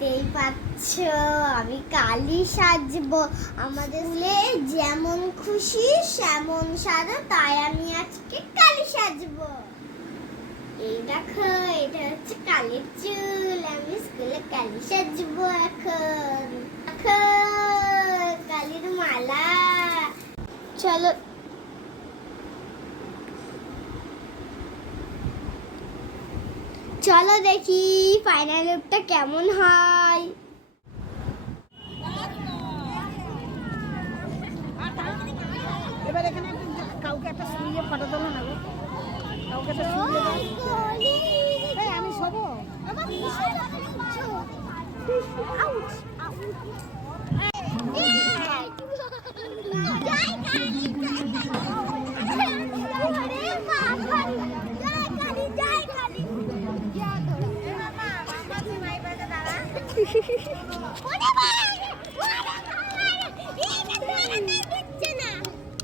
দেখতেই পাচ্ছ আমি কালি সাজবো। আমাদের স্কুলে যেমন খুশি সেমন সাজো, তাই আমি আজকে কালি সাজবো। এই দেখো, এটা হচ্ছে কালির চুল। আমি স্কুলে কালি সাজবো এখন। দেখো, কালির মালা। চলো চলো দেখি ফাইনাল লুকটা কেমন হয়। এবার এখানে কাউকে একটা শুয়ে ফটো তোলো না গো, কাউকে একটা শুয়ে আমি শোবো।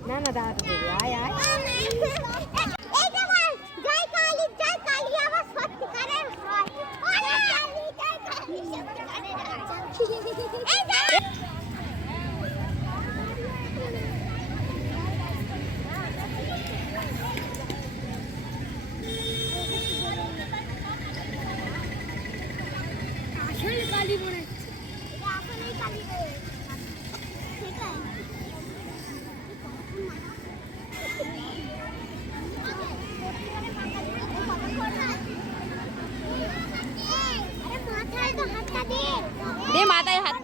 না না দাঁড়াতে দেবে, আয় আয়। আসল কালি মনে হচ্ছে, এটা আসলেই কালি রে। ঠিক আছে, দে মাথায় হাত।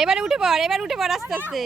এবারে উঠে পড়, এবার উঠে পড় আস্তে আস্তে।